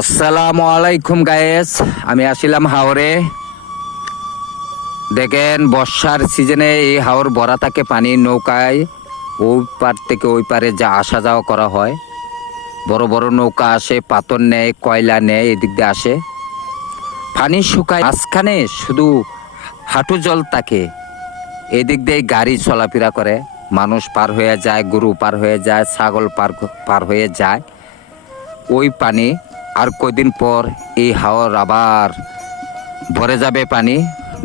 আসসালামু আলাইকুম গায়েস, আমি আসিলাম হাওরে। দেখেন বর্ষার সিজনে এই হাওর ভরা থাকে পানি, নৌকায় ওই পার থেকে ওই পারে যা আসা যাওয়া করা হয়। বড় বড় নৌকা আসে, পাথর নেয়, কয়লা নেয়, এদিক দিয়ে আসে। পানি শুকায়, মাঝখানে শুধু হাঁটু জল থাকে। এদিক দিয়ে গাড়ি চলাফেরা করে, মানুষ পার হয়ে যায়, গরু পার হয়ে যায়, ছাগল পার হয়ে যায় ওই পানি। আর কদিন পর এই হাওর আবার ভরে যাবে পানি,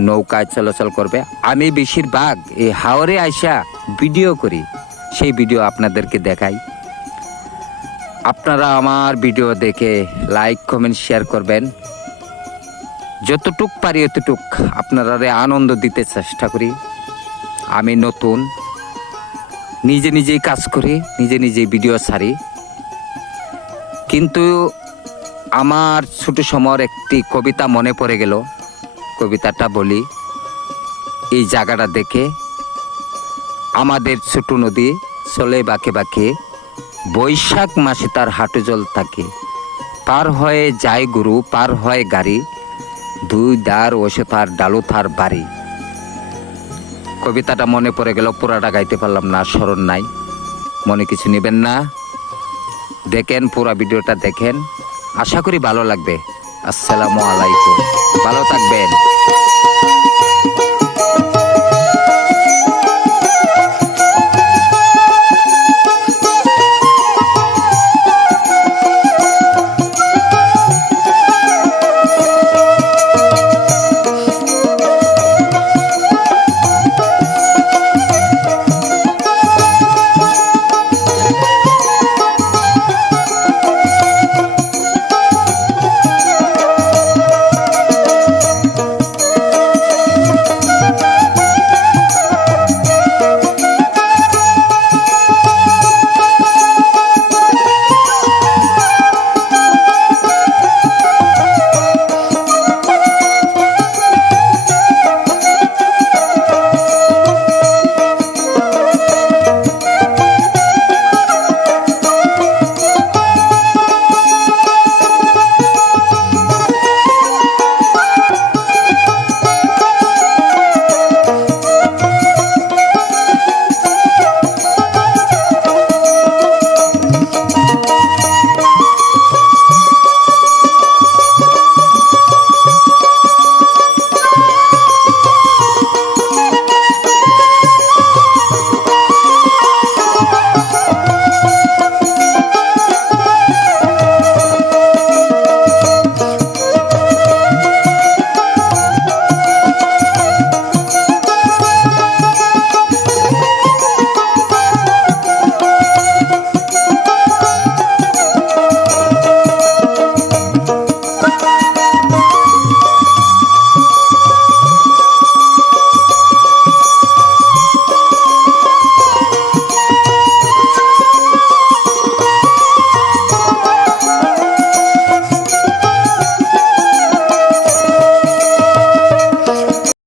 নৌকায় চলাচল করবে। আমি বেশিরভাগ এই হাওরে আইসা ভিডিও করি, সেই ভিডিও আপনাদেরকে দেখাই। আপনারা আমার ভিডিও দেখে লাইক কমেন্ট শেয়ার করবেন। যতটুক পারি অতটুক আপনারা আনন্দ দিতে চেষ্টা করি। আমি নতুন, নিজে নিজেই কাজ করি, নিজে নিজেই ভিডিও ছাড়ি। কিন্তু আমার ছোট সময়ের একটি কবিতা মনে পড়ে গেল, কবিতাটা বলি। এই জায়গাটা দেখে আমাদের ছোট নদী চলে বাঁকে বাঁকে, বৈশাখ মাসে তার হাঁটু জল থাকে, পার হয়ে যায় গরু, পার হয় গাড়ি, দুই দার ওসে তার ডালু তার বাড়ি। কবিতাটা মনে পড়ে গেল, পুরাটা গাইতে পারলাম না, স্মরণ নাই। মনে কিছু নেবেন না, দেখেন পুরা ভিডিওটা দেখেন, আশা করি ভালো লাগবে। আসসালামু আলাইকুম, ভালো থাকবেন।